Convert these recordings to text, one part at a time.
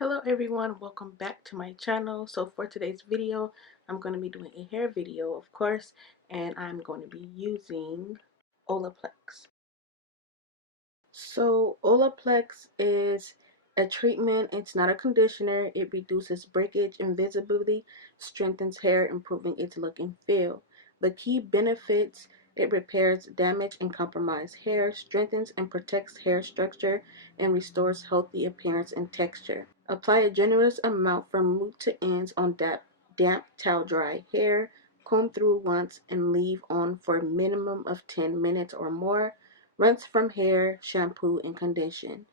Hello everyone, welcome back to my channel. So for today's video, I'm going to be doing a hair video, of course, and I'm going to be using Olaplex. So Olaplex is a treatment. It's not a conditioner. It reduces breakage and visibility, strengthens hair, improving its look and feel. The key benefits: it repairs damaged and compromised hair, strengthens and protects hair structure, and restores healthy appearance and texture. Apply a generous amount from root to ends on damp towel dry hair. Comb through once and leave on for a minimum of 10 minutes or more. Rinse from hair, shampoo, and condition.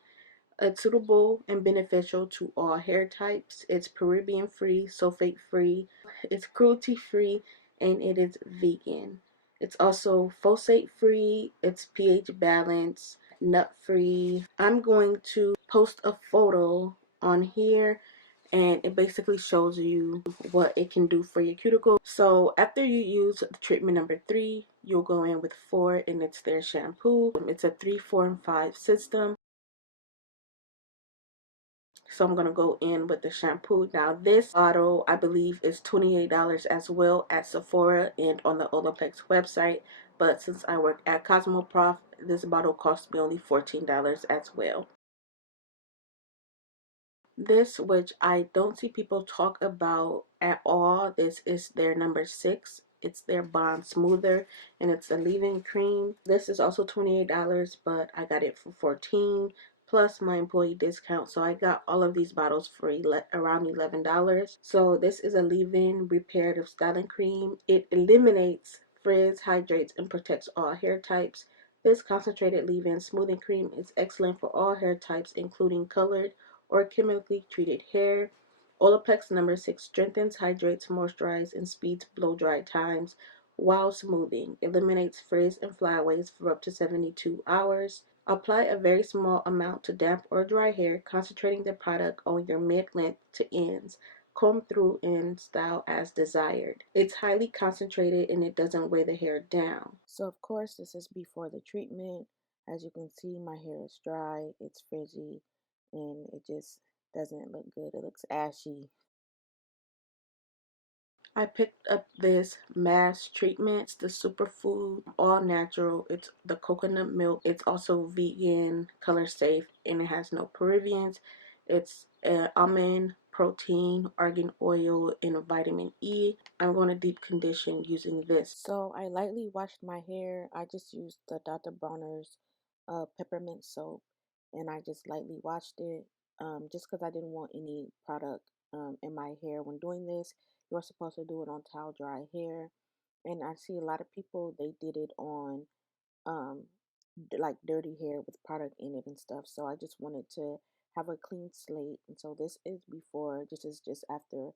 It's suitable and beneficial to all hair types. It's paraben free, sulfate free, it's cruelty free, and it is vegan. It's also phosphate free, it's pH balanced, nut free. I'm going to post a photo on here and it basically shows you what it can do for your cuticle. So after you use the treatment number 3, you'll go in with 4, and it's their shampoo. It's a 3, 4, and 5 system. So I'm going to go in with the shampoo. Now this bottle I believe is $28 as well at Sephora and on the Olaplex website. But since I work at Cosmoprof, this bottle cost me only $14 as well. This, which I don't see people talk about at all, this is their number 6. It's their Bond Smoother, and it's a leave-in cream. This is also $28, but I got it for $14 plus my employee discount, so I got all of these bottles for around $11. So this is a leave-in reparative styling cream. It eliminates frizz, hydrates, and protects all hair types. This concentrated leave-in smoothing cream is excellent for all hair types, including colored or chemically treated hair. Olaplex number 6 strengthens, hydrates, moisturizes, and speeds blow dry times while smoothing. Eliminates frizz and flyaways for up to 72 hours. Apply a very small amount to damp or dry hair, concentrating the product on your mid-length to ends. Comb through in style as desired. It's highly concentrated and it doesn't weigh the hair down. So of course this is before the treatment. As you can see, my hair is dry, it's frizzy, and it just doesn't look good. It looks ashy. I picked up this mask treatment. It's the superfood, all natural. It's the coconut milk. It's also vegan, color safe, and it has no parabens. It's almond protein, argan oil, and vitamin E. I'm going to deep condition using this. So I lightly washed my hair. I just used the Dr. Bronner's peppermint soap, and I just lightly washed it just because I didn't want any product in my hair when doing this. You're supposed to do it on towel dry hair, and I see a lot of people, they did it on um like dirty hair with product in it and stuff. So I just wanted to have a clean slate, and so this is before. This is just after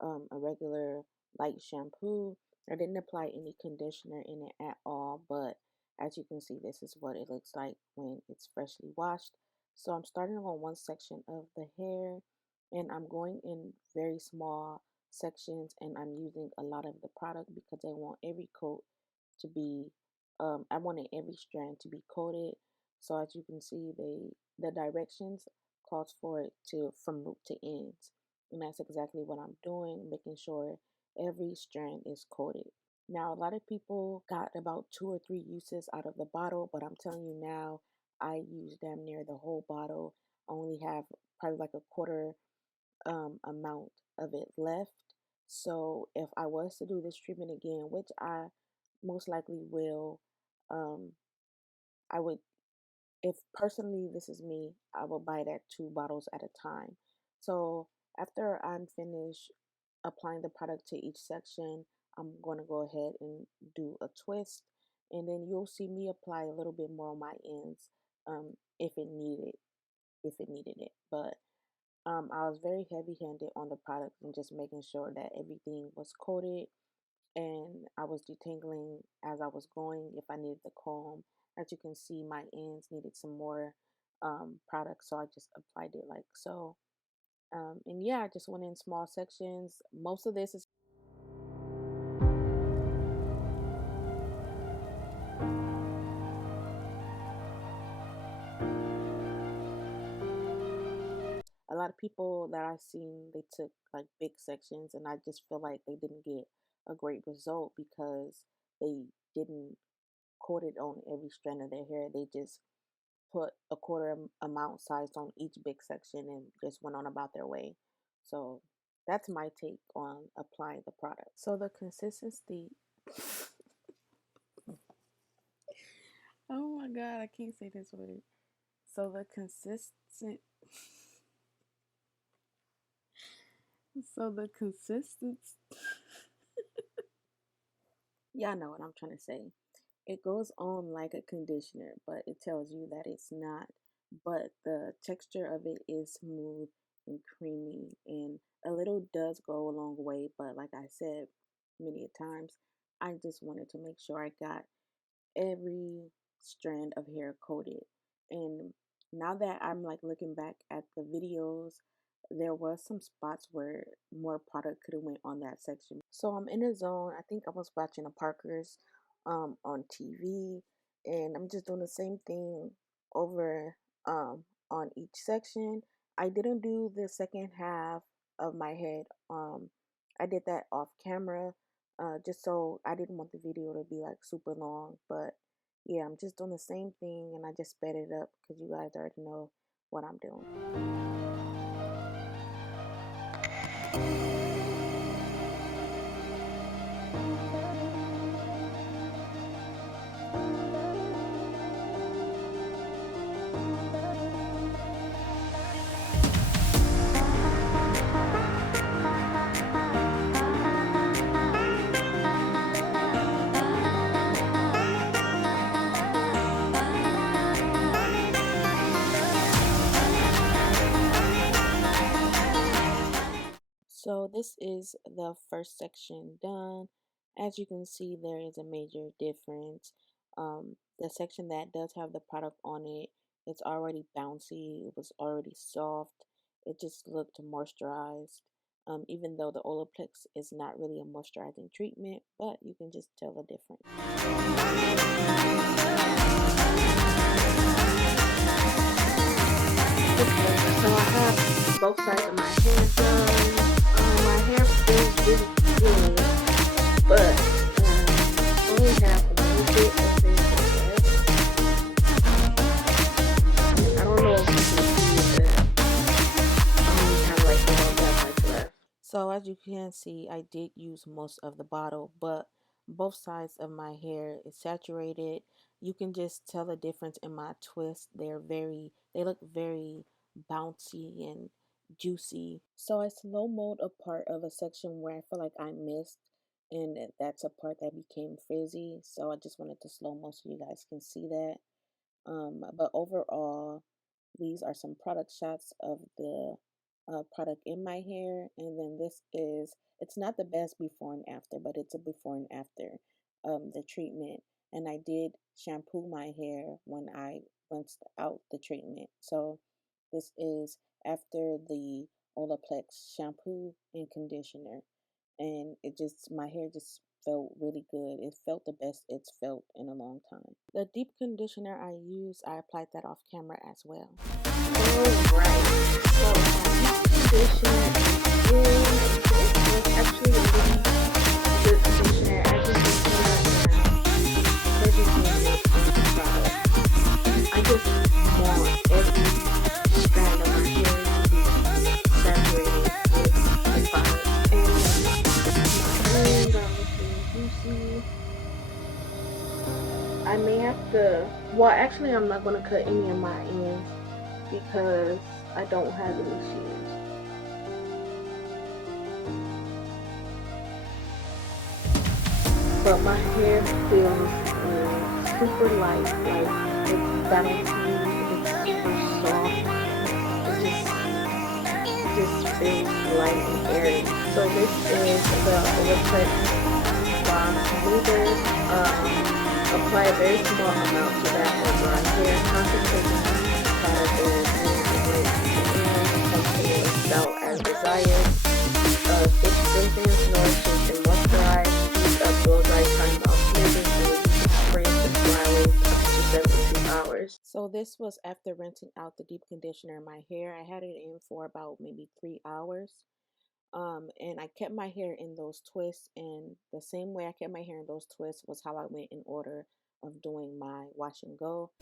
a regular light shampoo. I didn't apply any conditioner in it at all, but as you can see, this is what it looks like when it's freshly washed. So I'm starting on one section of the hair, and I'm going in very small sections, and I'm using a lot of the product because I want every coat to be I wanted every strand to be coated. So as you can see, the directions calls for it to from root to ends, and that's exactly what I'm doing, making sure every strand is coated. Now a lot of people got about 2 or 3 uses out of the bottle, but I'm telling you now, I use damn near the whole bottle. I only have probably like a quarter amount of it left. So if I was to do this treatment again, which I most likely will, um, I would, if personally this is me, I will buy that 2 bottles at a time. So after I'm finished applying the product to each section, I'm going to go ahead and do a twist, and then you'll see me apply a little bit more on my ends if it needed it. But I was very heavy-handed on the product and just making sure that everything was coated, and I was detangling as I was going if I needed the comb. As you can see, my ends needed some more product, so I just applied it like so. And yeah, I just went in small sections. Most of this is a lot of people that I've seen, they took like big sections, and I just feel like they didn't get a great result because they didn't coat it on every strand of their hair. They just put a quarter amount size on each big section and just went on about their way. So that's my take on applying the product. So the consistency. Oh my god, I can't say this word. So the consistent. So the consistency. Y'all know what I'm trying to say. It goes on like a conditioner, but it tells you that it's not. But the texture of it is smooth and creamy, and a little does go a long way. But like I said many times, I just wanted to make sure I got every strand of hair coated. And now that I'm like looking back at the videos, there was some spots where more product could have went on that section. So I'm in a zone. I think I was watching a Parker's on TV, and I'm just doing the same thing over on each section. I didn't do the second half of my head. I did that off camera, just so I didn't want the video to be like super long. But yeah, I'm just doing the same thing, and I just sped it up because you guys already know what I'm doing. So this is the first section done. As you can see, there is a major difference. The section that does have the product on it, it's already bouncy. It was already soft. It just looked moisturized. Even though the Olaplex is not really a moisturizing treatment, but you can just tell the difference. Okay, so I have both sides of my hair done. My hair feels really good, but I only have a little bit of this left. I don't know if you can see that I only have like a little bit left. So as you can see, I did use most of the bottle, but both sides of my hair is saturated. You can just tell the difference in my twist. They look very bouncy and juicy. So I slow-moed a part of a section where I feel like I missed, and that's a part that became frizzy. So I just wanted to slow-mo so you guys can see that. But overall, these are some product shots of the product in my hair, and then it's not the best before and after, but it's a before and after the treatment. And I did shampoo my hair when I rinsed out the treatment. So this is after the Olaplex shampoo and conditioner, and my hair just felt really good. It felt the best it's felt in a long time. The deep conditioner I used, I applied that off camera as well. Alright, so my deep conditioner is actually a really good conditioner. As you can see I just want every strand of my hair to be saturated with the product. And my ends are looking juicy. I may have to, well actually I'm not going to cut any of my ends because I don't have any shears. But my hair feels super light, like it's bouncy, it's super soft, it just feels light and airy. So this is the Olaplex Smoother. Apply a very small amount to that over our hair, concentrating product and sell as desired. It strengthens, nourishes, and moisturizes. Keeps up blow dry time while smoothing, and spray to dry waves up to 72 hours. So So this was after rinsing out the deep conditioner in my hair. I had it in for about maybe 3 hours. And I kept my hair in those twists, and the same way I kept my hair in those twists was how I went in order of doing my wash and go.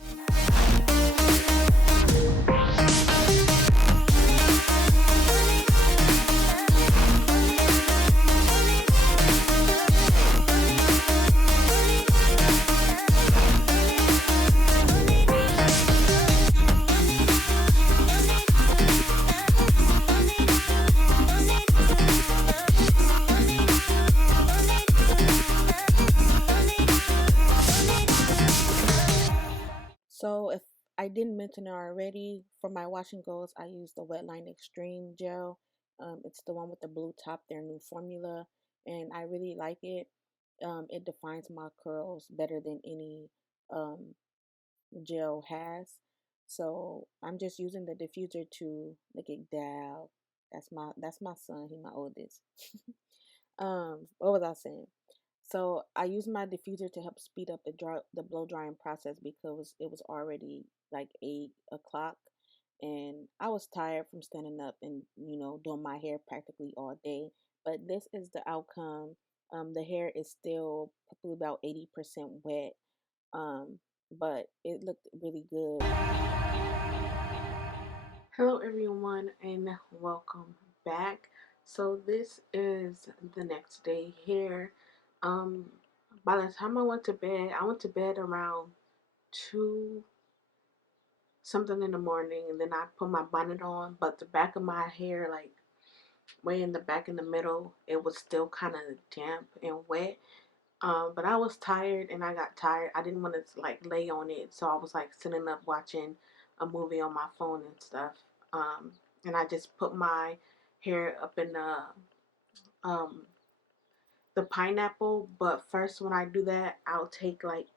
So if I didn't mention it already, for my wash and goes, I use the Wetline Extreme Gel. It's the one with the blue top, their new formula, and I really like it. It defines my curls better than any um, gel has. So I'm just using the diffuser to look at Dal. That's my son. He my oldest. What was I saying? So I use my diffuser to help speed up the blow drying process because it was already like 8 o'clock, and I was tired from standing up and doing my hair practically all day. But this is the outcome. The hair is still probably about 80% wet, but it looked really good. Hello everyone and welcome back. So this is the next day here. Um by the time I went to bed around 2 something in the morning, and then I put my bonnet on, but the back of my hair, like way in the back in the middle, it was still kind of damp and wet. But I was tired and I got tired. I didn't want to like lay on it, so I was like sitting up watching a movie on my phone and stuff. Um, and I just put my hair up in um, the pineapple. But first, when I do that, I'll take like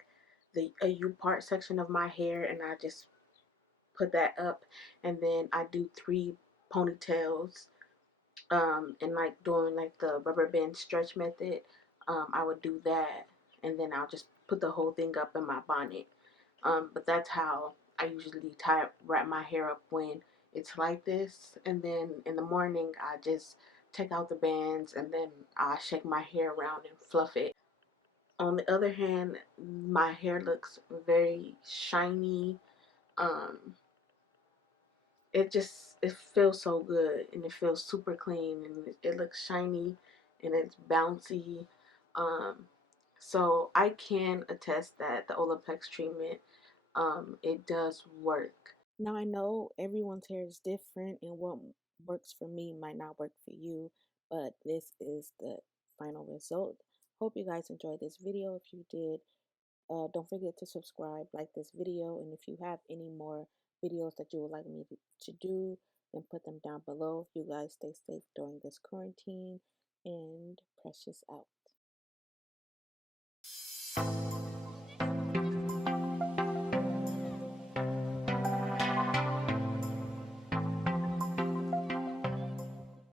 the a U part section of my hair and I just put that up, and then I do 3 ponytails, and like doing like the rubber band stretch method. I would do that, and then I'll just put the whole thing up in my bonnet. But that's how I usually wrap my hair up when it's like this. And then in the morning, I just take out the bands, and then I shake my hair around and fluff it. On the other hand, my hair looks very shiny. Um, it feels so good, and it feels super clean, and it looks shiny, and it's bouncy. um so I can attest that the Olaplex treatment, it does work. Now I know everyone's hair is different, and what works for me might not work for you, but this is the final result. Hope you guys enjoyed this video. If you did, don't forget to subscribe, like this video, and if you have any more videos that you would like me to do, then put them down below. You guys stay safe during this quarantine, and Precious out.